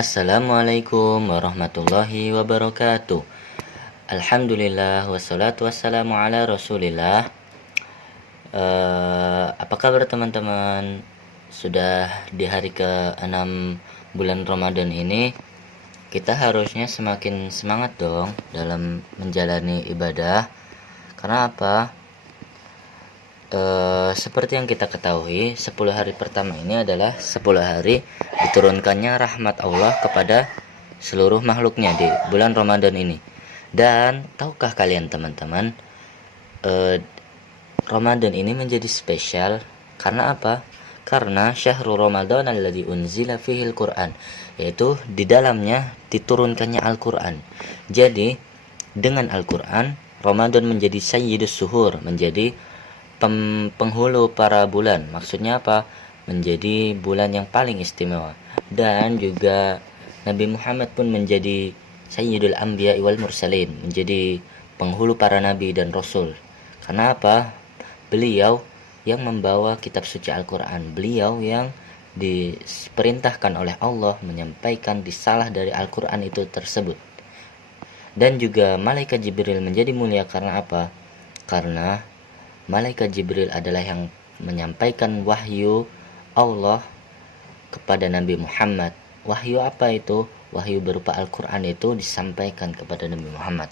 Assalamualaikum warahmatullahi wabarakatuh. Alhamdulillah wassalatu wassalamu ala rasulillah. Apa kabar teman-teman? Sudah di hari ke-6 bulan Ramadan ini, kita harusnya semakin semangat dong dalam menjalani ibadah. Karena apa? Seperti yang kita ketahui, 10 hari pertama ini adalah 10 hari diturunkannya rahmat Allah kepada seluruh makhluknya di bulan Ramadan ini. Dan tahukah kalian teman-teman, Ramadan ini menjadi spesial karena apa? Karena syahrul Ramadan alladzi unzila fihil Qur'an, yaitu di dalamnya diturunkannya Al-Qur'an. Jadi dengan Al-Qur'an, Ramadan menjadi sayyidus suhur, menjadi penghulu para bulan. Maksudnya apa? Menjadi bulan yang paling istimewa. Dan juga Nabi Muhammad pun menjadi sayyidul anbiya wal mursalin, menjadi penghulu para nabi dan rasul. Karena apa? Beliau yang membawa kitab suci Al-Quran, beliau yang diperintahkan oleh Allah menyampaikan risalah dari Al-Quran itu tersebut. Dan juga malaikat Jibril menjadi mulia karena apa? Karena malaikat Jibril adalah yang menyampaikan wahyu Allah kepada Nabi Muhammad. Wahyu apa itu? Wahyu berupa Al-Quran itu disampaikan kepada Nabi Muhammad.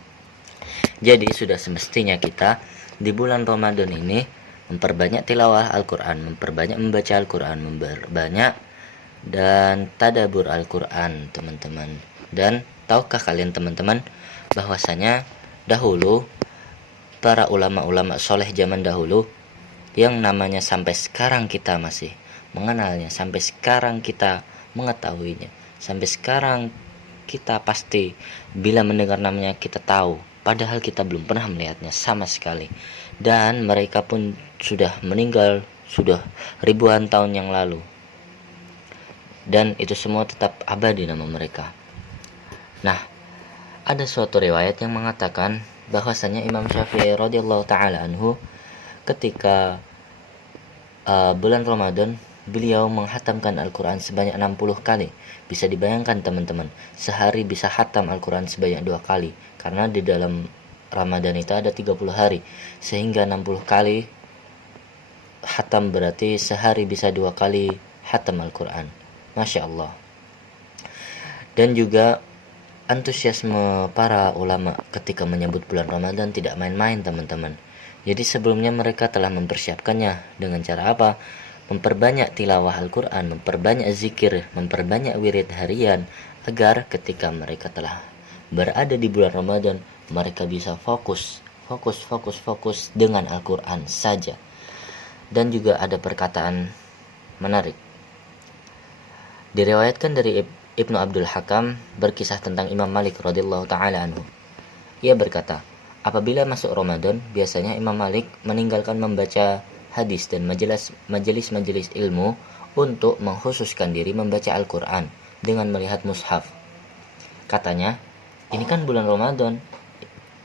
Jadi sudah semestinya kita di bulan Ramadan ini memperbanyak tilawah Al-Quran, memperbanyak membaca Al-Quran, memperbanyak dan tadabbur Al-Quran, teman-teman. Dan tahukah kalian teman-teman bahwasanya dahulu para ulama-ulama soleh zaman dahulu yang namanya sampai sekarang kita masih mengenalnya, sampai sekarang kita mengetahuinya, sampai sekarang kita pasti bila mendengar namanya kita tahu, padahal kita belum pernah melihatnya sama sekali. Dan mereka pun sudah meninggal sudah ribuan tahun yang lalu, dan itu semua tetap abadi nama mereka. Nah, ada suatu riwayat yang mengatakan bahwasanya Imam Syafi'i radhiyallahu taala anhu ketika bulan Ramadan beliau menghatamkan Al-Quran sebanyak 60 kali. Bisa dibayangkan teman-teman, sehari bisa hatam Al-Quran sebanyak 2 kali, karena di dalam Ramadan itu ada 30 hari, sehingga 60 kali hatam berarti sehari bisa 2 kali hatam Al-Quran. Masya Allah. Dan juga antusiasme para ulama ketika menyambut bulan Ramadan tidak main-main teman-teman. Jadi sebelumnya mereka telah mempersiapkannya dengan cara apa? Memperbanyak tilawah Al-Quran, memperbanyak zikir, memperbanyak wirid harian, agar ketika mereka telah berada di bulan Ramadan, mereka bisa fokus dengan Al-Quran saja. Dan juga ada perkataan menarik. Diriwayatkan dari Ibnu Abdul Hakam berkisah tentang Imam Malik radhiyallahu taala anhu. Ia berkata, apabila masuk Ramadan, biasanya Imam Malik meninggalkan membaca hadis dan majelis-majelis ilmu untuk mengkhususkan diri membaca Al-Quran dengan melihat mushaf. Katanya, ini kan bulan Ramadan,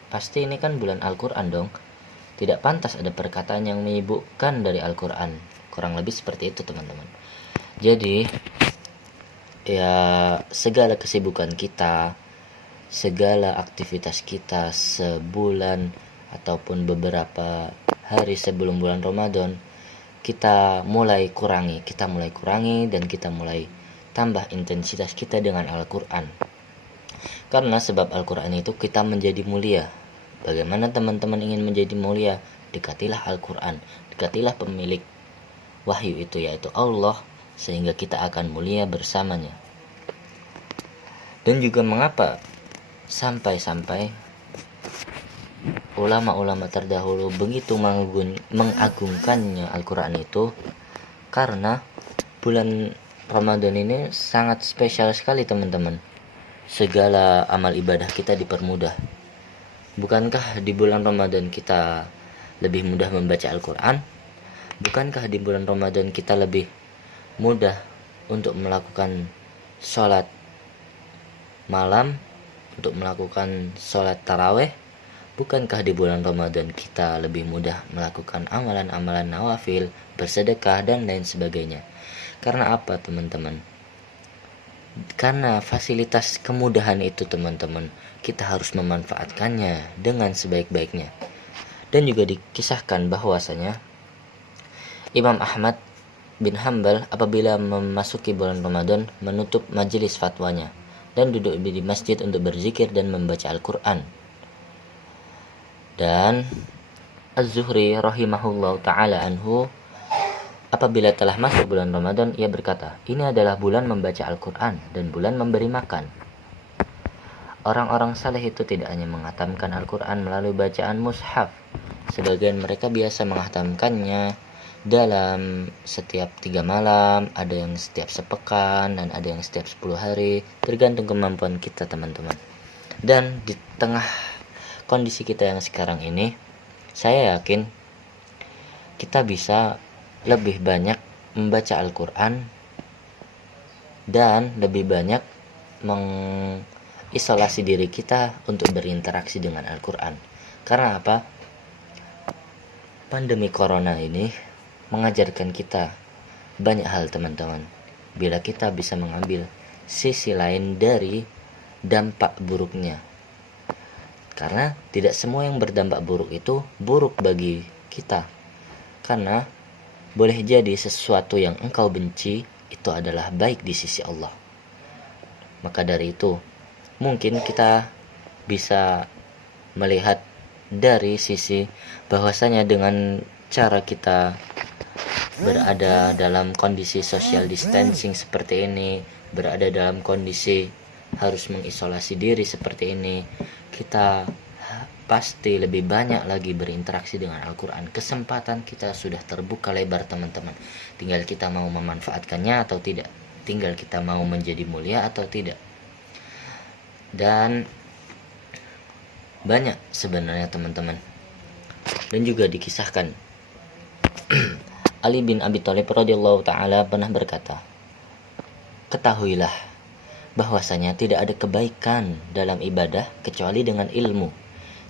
pasti ini kan bulan Al-Quran dong. Tidak pantas ada perkataan yang menyibukkan dari Al-Quran. Kurang lebih seperti itu teman-teman. Jadi ya, segala kesibukan kita, segala aktivitas kita sebulan ataupun beberapa hari sebelum bulan Ramadan, kita mulai kurangi dan kita mulai tambah intensitas kita dengan Al-Quran. Karena sebab Al-Quran itu kita menjadi mulia. Bagaimana teman-teman ingin menjadi mulia? Dekatilah Al-Quran, dekatilah pemilik wahyu itu, yaitu Allah, sehingga kita akan mulia bersamanya. Dan juga mengapa sampai ulama-ulama terdahulu begitu mengagungkannya Al-Quran itu? Karena bulan Ramadan ini sangat spesial sekali teman-teman. Segala amal ibadah kita dipermudah. Bukankah di bulan Ramadan kita lebih mudah membaca Al-Quran? Bukankah di bulan Ramadan kita lebih mudah untuk melakukan sholat malam, untuk melakukan sholat taraweh? Bukankah di bulan Ramadan kita lebih mudah melakukan amalan-amalan nawafil, bersedekah, dan lain sebagainya? Karena apa teman-teman? Karena fasilitas kemudahan itu teman-teman, kita harus memanfaatkannya dengan sebaik-baiknya. Dan juga dikisahkan bahwasanya Imam Ahmad bin Hambal apabila memasuki bulan Ramadan menutup majelis fatwanya dan duduk di masjid untuk berzikir dan membaca Al-Quran. Dan Az-Zuhri rahimahullah ta'ala anhu, apabila telah masuk bulan Ramadan, ia berkata, ini adalah bulan membaca Al-Quran dan bulan memberi makan. Orang-orang saleh itu tidak hanya menghatamkan Al-Quran melalui bacaan mushaf. Sebagian mereka biasa menghatamkannya dalam setiap 3 malam, ada yang setiap sepekan, dan ada yang setiap 10 hari, tergantung kemampuan kita teman-teman. Dan di tengah kondisi kita yang sekarang ini, saya yakin kita bisa lebih banyak membaca Al-Quran dan lebih banyak mengisolasi diri kita untuk berinteraksi dengan Al-Quran. Karena apa? Pandemi corona ini mengajarkan kita banyak hal teman-teman. Bila kita bisa mengambil sisi lain dari dampak buruknya. Karena tidak semua yang berdampak buruk itu buruk bagi kita. Karena boleh jadi sesuatu yang engkau benci itu adalah baik di sisi Allah. Maka dari itu, mungkin kita bisa melihat dari sisi bahwasanya dengan cara kita berada dalam kondisi social distancing seperti ini, berada dalam kondisi harus mengisolasi diri seperti ini, kita pasti lebih banyak lagi berinteraksi dengan Al-Quran. Kesempatan kita sudah terbuka lebar teman-teman. Tinggal kita mau memanfaatkannya atau tidak. Tinggal kita mau menjadi mulia atau tidak. Dan banyak sebenarnya teman-teman. Dan juga dikisahkan Ali bin Abi Thalib radhiyallahu ta'ala pernah berkata, ketahuilah bahwasanya tidak ada kebaikan dalam ibadah kecuali dengan ilmu.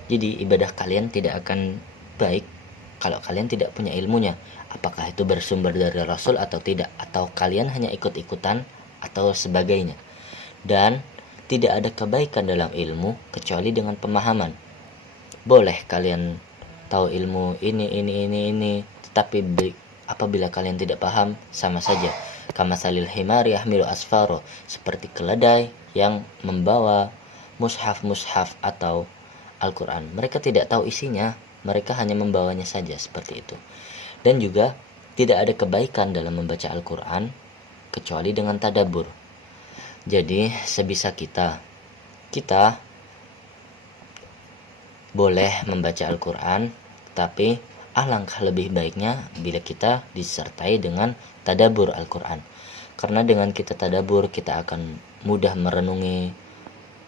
Jadi ibadah kalian tidak akan baik kalau kalian tidak punya ilmunya. Apakah itu bersumber dari Rasul atau tidak, atau kalian hanya ikut-ikutan atau sebagainya. Dan tidak ada kebaikan dalam ilmu kecuali dengan pemahaman. Boleh kalian tahu ilmu ini, tetapi apabila kalian tidak paham, sama saja. Kamasalil himari yahmilu asfaro, seperti keledai yang membawa mushaf atau Al-Quran. Mereka tidak tahu isinya, mereka hanya membawanya saja, seperti itu. Dan juga tidak ada kebaikan dalam membaca Al-Quran kecuali dengan tadabbur. Jadi sebisa kita boleh membaca Al-Quran, tapi alangkah lebih baiknya bila kita disertai dengan tadabbur Al-Quran. Karena dengan kita tadabbur, kita akan mudah merenungi,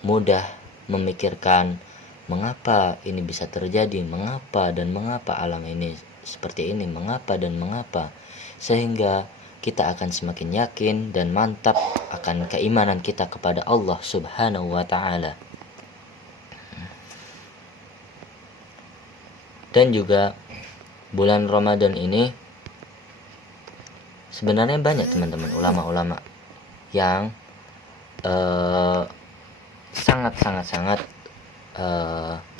mudah memikirkan mengapa ini bisa terjadi, mengapa alam ini seperti ini, mengapa, sehingga kita akan semakin yakin dan mantap akan keimanan kita kepada Allah Subhanahu wa ta'ala. Dan juga bulan Ramadan ini sebenarnya banyak teman-teman ulama-ulama yang sangat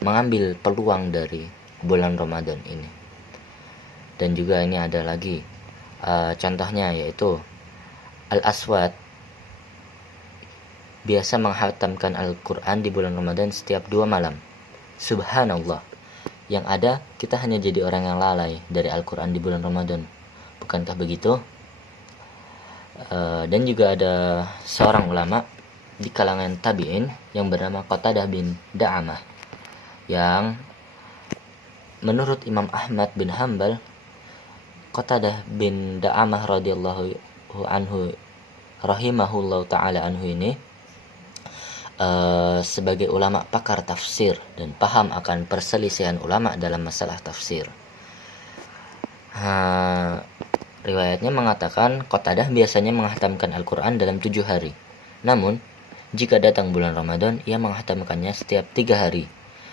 mengambil peluang dari bulan Ramadan ini. Dan juga ini ada lagi contohnya, yaitu Al-Aswad biasa menghatamkan Al-Quran di bulan Ramadan setiap 2 malam. Subhanallah, yang ada kita hanya jadi orang yang lalai dari Al-Quran di bulan Ramadan. Bukankah begitu? Dan juga ada seorang ulama di kalangan tabi'in yang bernama Qatadah bin Da'amah, yang menurut Imam Ahmad bin Hambal, Qatadah bin Da'amah radhiyallahu anhu rahimahullahu ta'ala anhu ini sebagai ulama pakar tafsir dan paham akan perselisihan ulama dalam masalah tafsir. Riwayatnya mengatakan Qatadah biasanya menghatamkan Al-Quran dalam 7 hari. Namun jika datang bulan Ramadan, ia menghatamkannya setiap 3 hari.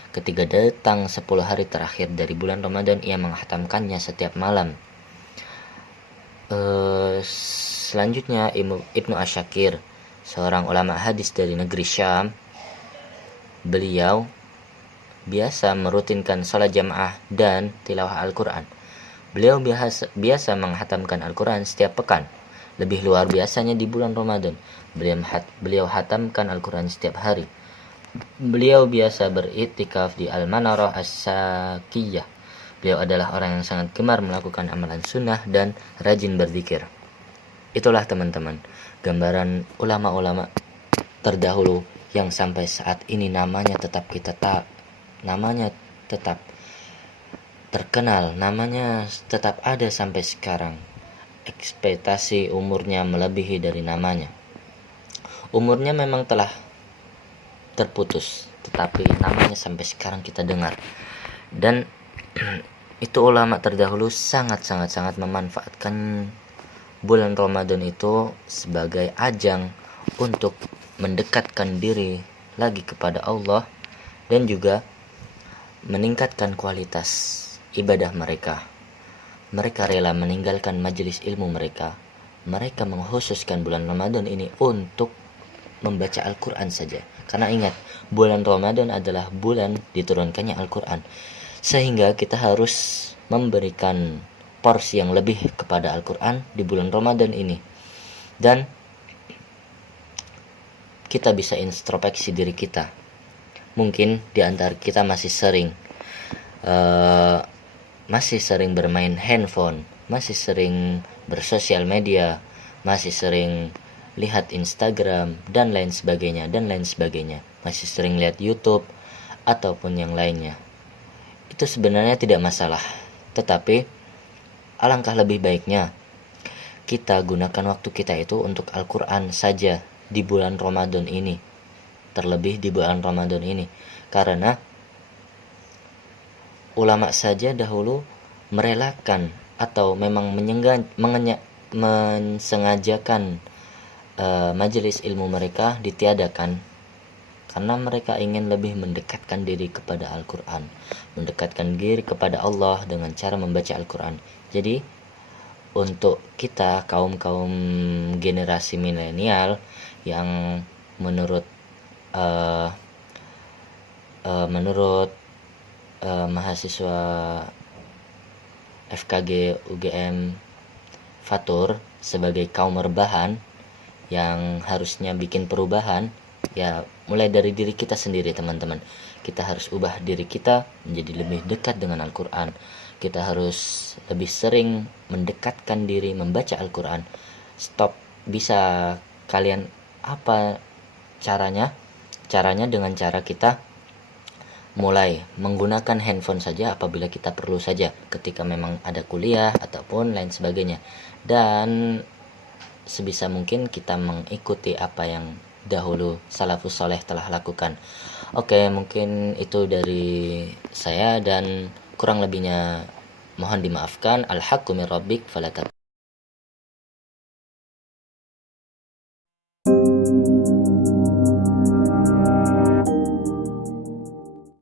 Ketika datang 10 hari terakhir dari bulan Ramadan, ia menghatamkannya setiap malam. Selanjutnya Ibnu Asyakir seorang ulama hadis dari negeri Syam. Beliau biasa merutinkan sholat jamaah dan tilawah Al-Quran. Beliau biasa menghatamkan Al-Quran setiap pekan. Lebih luar biasanya di bulan Ramadan. Beliau hatamkan Al-Quran setiap hari. Beliau biasa beriktikaf di Al-Manarah As-Sakiyah. Beliau adalah orang yang sangat gemar melakukan amalan sunnah dan rajin berzikir. Itulah teman-teman, gambaran ulama-ulama terdahulu yang sampai saat ini namanya tetap terkenal, namanya tetap ada sampai sekarang. Ekspektasi umurnya melebihi dari namanya. Umurnya memang telah terputus, tetapi namanya sampai sekarang kita dengar. Dan itu ulama terdahulu sangat memanfaatkan bulan Ramadan itu sebagai ajang untuk mendekatkan diri lagi kepada Allah dan juga meningkatkan kualitas ibadah mereka. Mereka rela meninggalkan majelis ilmu mereka. Mereka mengkhususkan bulan Ramadan ini untuk membaca Al-Quran saja. Karena ingat, bulan Ramadan adalah bulan diturunkannya Al-Quran. Sehingga kita harus memberikan porsi yang lebih kepada Al-Quran di bulan Ramadan ini. Dan kita bisa introspeksi diri kita. Mungkin di antara kita masih sering bermain handphone, masih sering bersosial media, masih sering lihat Instagram dan lain sebagainya, masih sering lihat YouTube ataupun yang lainnya. Itu sebenarnya tidak masalah, tetapi alangkah lebih baiknya kita gunakan waktu kita itu untuk Al-Quran saja di bulan Ramadan ini, terlebih di bulan Ramadan ini, karena ulama saja dahulu merelakan atau memang mensengajakan majelis ilmu mereka ditiadakan karena mereka ingin lebih mendekatkan diri kepada Al-Quran, mendekatkan diri kepada Allah dengan cara membaca Al-Quran. Jadi untuk kita kaum generasi milenial yang menurut mahasiswa FKG UGM Fatur sebagai kaum rebahan yang harusnya bikin perubahan, ya mulai dari diri kita sendiri teman-teman. Kita harus ubah diri kita menjadi lebih dekat dengan Al-Quran. Kita harus lebih sering mendekatkan diri membaca Al-Quran. Bisa kalian apa caranya? Caranya dengan cara kita mulai menggunakan handphone saja apabila kita perlu saja, ketika memang ada kuliah ataupun lain sebagainya, dan sebisa mungkin kita mengikuti apa yang dahulu salafus soleh telah lakukan. Oke, mungkin itu dari saya dan kurang lebihnya mohon dimaafkan. Al-haqqu min rabbik fala